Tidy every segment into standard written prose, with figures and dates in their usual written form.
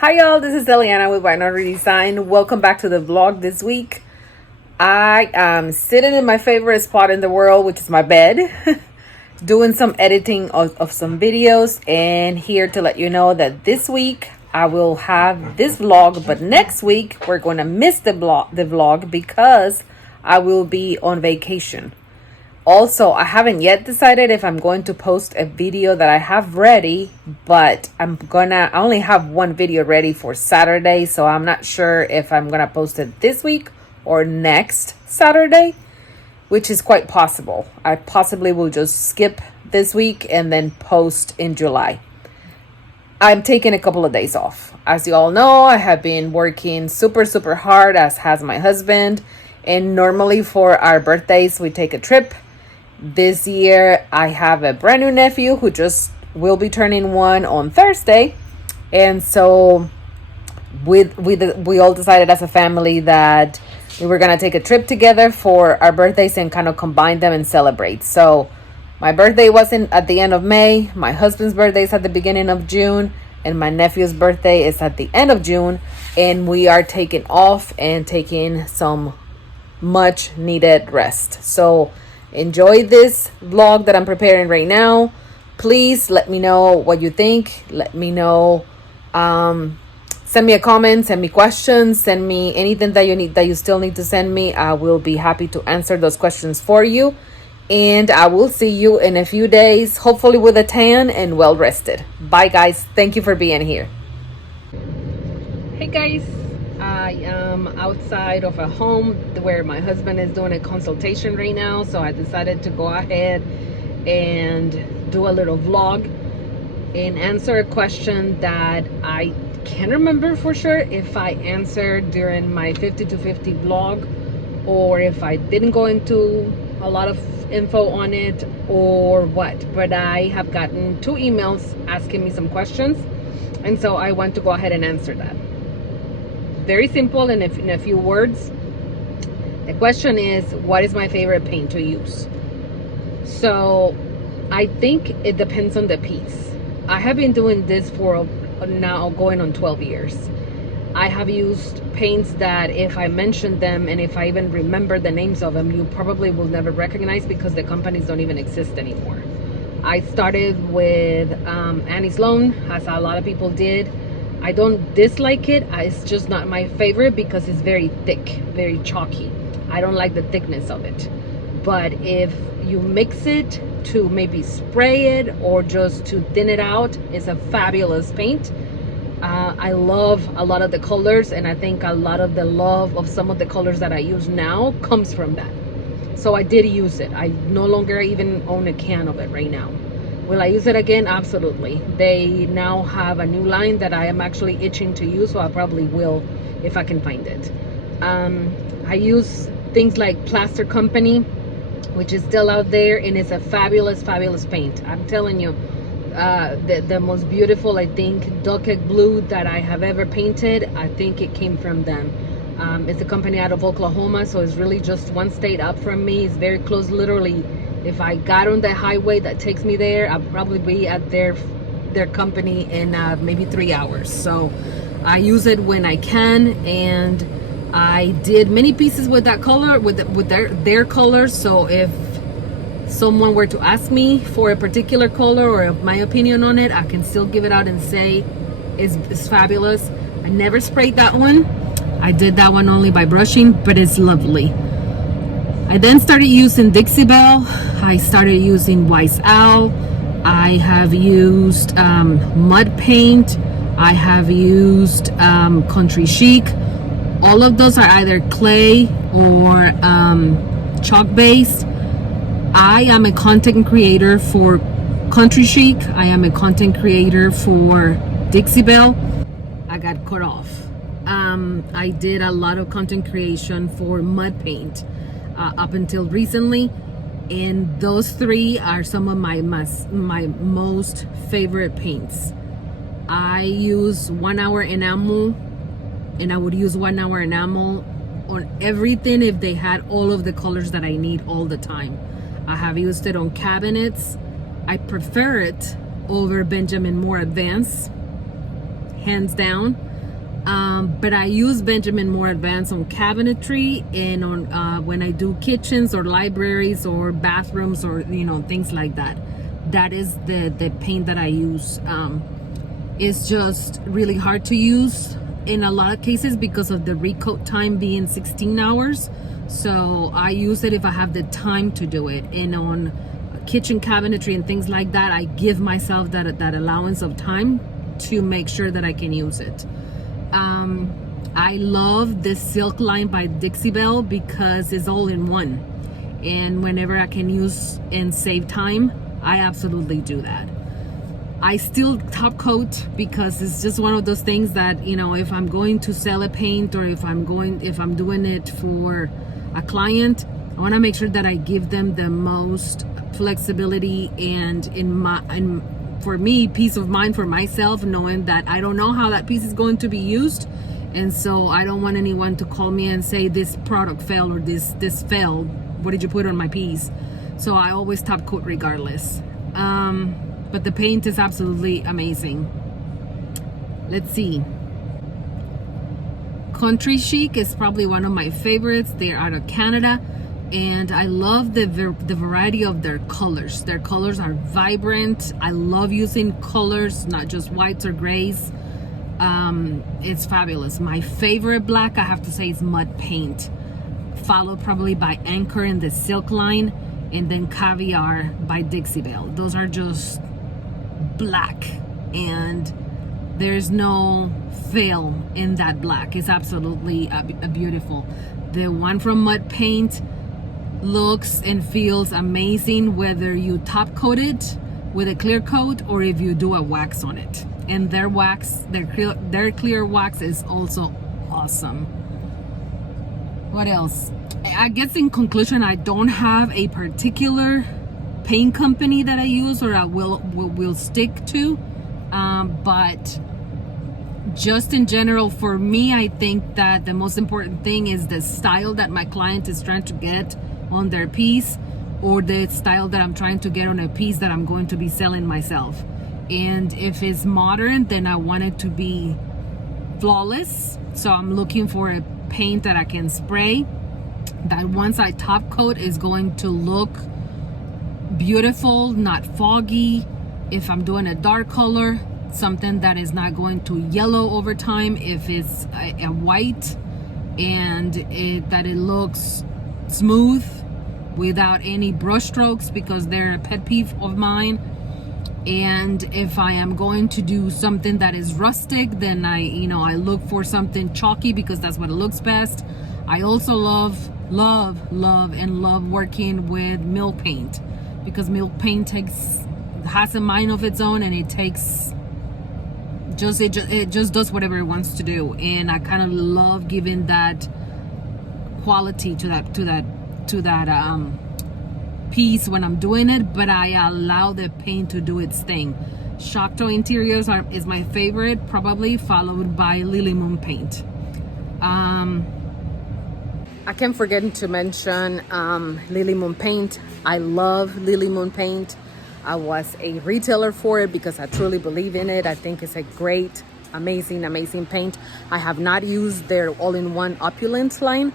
Hi y'all, this is Eliana with Binary Design. Welcome back to the vlog this week. I am sitting in my favorite spot in the world, which is my bed, doing some editing of some videos, and here to let you know that this week I will have this vlog, but next week we're going to miss the vlog because I will be on vacation. Also, I haven't yet decided if I'm going to post a video that I have ready, but I only have one video ready for Saturday, so I'm not sure if I'm gonna post it this week or next Saturday, which is quite possible. I possibly will just skip this week and then post in July. I'm taking a couple of days off. As you all know, I have been working super hard, as has my husband, and normally for our birthdays, we take a trip. This year, I have a brand new nephew who just will be turning 1 on Thursday. And so we all decided as a family that we were going to take a trip together for our birthdays and kind of combine them and celebrate. So my birthday wasn't at the end of May. My husband's birthday is at the beginning of June. And my nephew's birthday is at the end of June. And we are taking off and taking some much needed rest. So enjoy this vlog that I'm preparing right now. Please let me know what you think. Let me know. Send me a comment, send me questions, send me anything that you still need to send me. I will be happy to answer those questions for you. And I will see you in a few days, hopefully with a tan and well rested. Bye guys. Thank you for being here. Hey guys. I am outside of a home where my husband is doing a consultation right now, so I decided to go ahead and do a little vlog and answer a question that I can't remember for sure if I answered during my 50 to 50 vlog or if I didn't go into a lot of info on it or what, but I have gotten 2 emails asking me some questions, and so I want to go ahead and answer that. Very simple and in a few words. The question is, what is my favorite paint to use? So I think it depends on the piece. I have been doing this for now going on 12 years. I have used paints that if I mention them and if I even remember the names of them, you probably will never recognize because the companies don't even exist anymore. I started with Annie Sloan, as a lot of people did. I don't dislike it. It's just not my favorite because it's very thick, very chalky. I don't like the thickness of it. But if you mix it to maybe spray it or just to thin it out, it's a fabulous paint. I love a lot of the colors, and I think a lot of the love of some of the colors that I use now comes from that. So I did use it. I no longer even own a can of it right now. Will I use it again? Absolutely. They now have a new line that I am actually itching to use, so I probably will if I can find it. I use things like Plaster Company, which is still out there, and it's a fabulous paint. I'm telling you, the most beautiful, I think, duck egg blue that I have ever painted, I think it came from them. It's a company out of Oklahoma, so it's really just one state up from me. It's very close, literally. If I got on the highway that takes me there, I'll probably be at their company in maybe 3 hours. So I use it when I can, and I did many pieces with that color, with their colors. So if someone were to ask me for a particular color or my opinion on it, I can still give it out and say it's fabulous. I never sprayed that one. I did that one only by brushing, but it's lovely. I then started using Dixie Belle. I started using Wise Owl. I have used mud paint. I have used Country Chic. All of those are either clay or chalk based. I am a content creator for Country Chic. I am a content creator for Dixie Belle. I got cut off. I did a lot of content creation for mud paint up until recently, and those 3 are some of my most favorite paints. I use 1 hour enamel, and I would use 1 hour enamel on everything if they had all of the colors that I need all the time. I have used it on cabinets. I prefer it over Benjamin Moore Advance, hands down. But I use Benjamin more advanced on cabinetry and on when I do kitchens or libraries or bathrooms or things like that. That is the paint that I use. It's just really hard to use in a lot of cases because of the recoat time being 16 hours. So I use it if I have the time to do it. And on kitchen cabinetry and things like that, I give myself that allowance of time to make sure that I can use it. I love this silk line by Dixie Belle because it's all in one. And whenever I can use and save time, I absolutely do that. I still top coat because it's just one of those things that, if I'm going to sell a paint or if I'm doing it for a client, I want to make sure that I give them the most flexibility and for me, peace of mind for myself, knowing that I don't know how that piece is going to be used. And so I don't want anyone to call me and say this product failed or this failed. What did you put on my piece? So I always top coat regardless. But the paint is absolutely amazing. Let's see. Country Chic is probably one of my favorites. They're out of Canada. And I love the variety of their colors. Their colors are vibrant. I love using colors, not just whites or grays. It's fabulous. My favorite black, I have to say, is Mud Paint, followed probably by Anchor in the Silk line, and then Caviar by Dixie Belle. Those are just black, and there's no fail in that black. It's absolutely beautiful. The one from Mud Paint looks and feels amazing whether you top coat it with a clear coat or if you do a wax on it. And their clear wax is also awesome. What else? I guess in conclusion, I don't have a particular paint company that I use or I will stick to, but just in general, for me, I think that the most important thing is the style that my client is trying to get on their piece, or the style that I'm trying to get on a piece that I'm going to be selling myself. And if it's modern, then I want it to be flawless. So I'm looking for a paint that I can spray, that once I top coat is going to look beautiful, not foggy. If I'm doing a dark color, something that is not going to yellow over time. If it's a white, and that it looks smooth without any brush strokes, because they're a pet peeve of mine. And if I am going to do something that is rustic, then I look for something chalky because that's what it looks best. I also love working with milk paint, because milk paint has a mind of its own, and it just does whatever it wants to do. And I kind of love giving that quality to that piece when I'm doing it, but I allow the paint to do its thing. Shocktoi Interiors is my favorite, probably followed by Lily Moon Paint. I can't forget to mention Lily Moon Paint. I love Lily Moon Paint. I was a retailer for it because I truly believe in it. I think it's a great, amazing paint. I have not used their all-in-one Opulence line,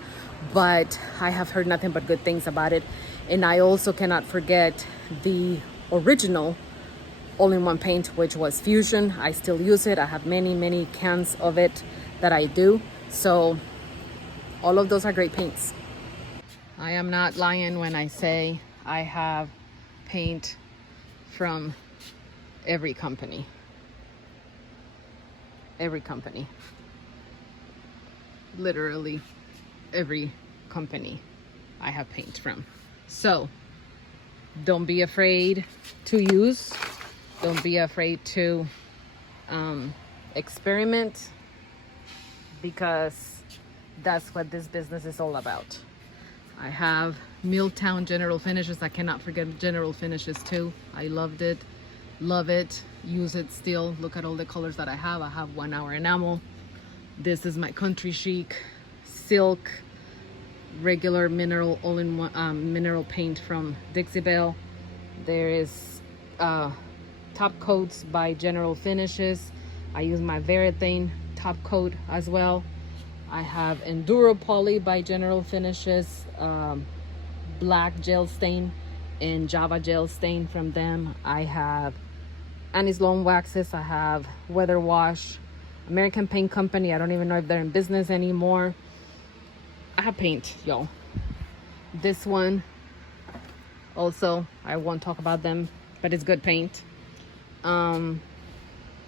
but I have heard nothing but good things about it. And I also cannot forget the original all-in-one paint, which was Fusion. I still use it. I have many cans of it that I do. So all of those are great paints. I am not lying when I say I have paint from every company. Literally every company I have paint from. So don't be afraid to use. Don't be afraid to experiment, because that's what this business is all about. I have Milltown General Finishes. I cannot forget General Finishes too. I loved it, love it, use it still. Look at all the colors that I have. I have 1 hour enamel. This is my Country Chic Silk regular mineral all-in-one mineral paint from Dixie Belle. There is top coats by General Finishes. I use my Verathane top coat as well. I have Enduro Poly by General Finishes, black gel stain and Java gel stain from them. I have Annie's Lone Waxes. I have Weather Wash, American Paint Company. I don't even know if they're in business anymore. I have paint, y'all. This one also, I won't talk about them, but it's good paint. I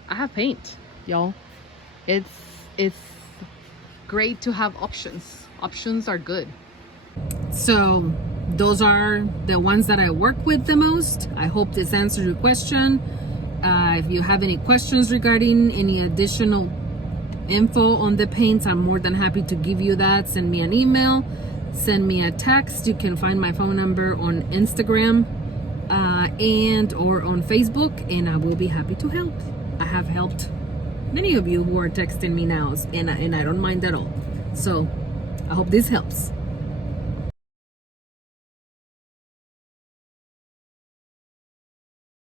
have paint, y'all. It's great to have options. Options are good. So those are the ones that I work with the most. I hope this answered your question. If you have any questions regarding any additional info on the paints, I'm more than happy to give you that. Send me an email, send me a text. You can find my phone number on Instagram and or on Facebook, and I will be happy to help. I have helped many of you who are texting me now, and I don't mind at all. So I hope this helps.